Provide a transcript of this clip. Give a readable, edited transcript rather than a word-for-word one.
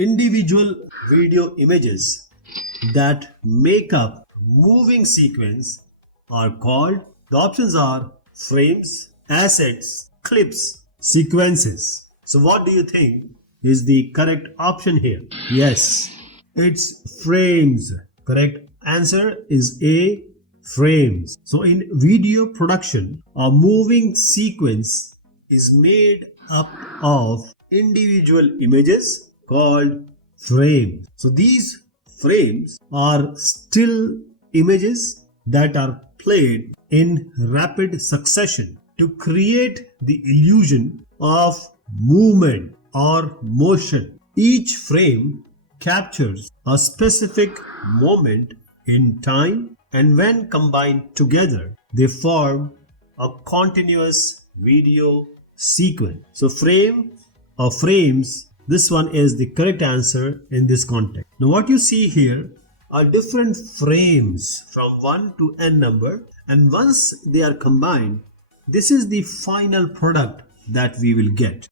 individual video images that make up moving sequence are called, the options are frames, assets, clips, sequences. So what do you think is the correct option here? Yes, it's frames. Correct answer is A, frames. So in video production, a moving sequence is made up of individual images called frames. So these frames are still images that are played in rapid succession to create the illusion of movement or motion. Each frame captures a specific moment in time, and when combined together, they form a continuous video sequence. So frame or frames, this one is the correct answer in this context. Now what you see here are different frames from 1 to n number, and once they are combined, this is the final product that we will get.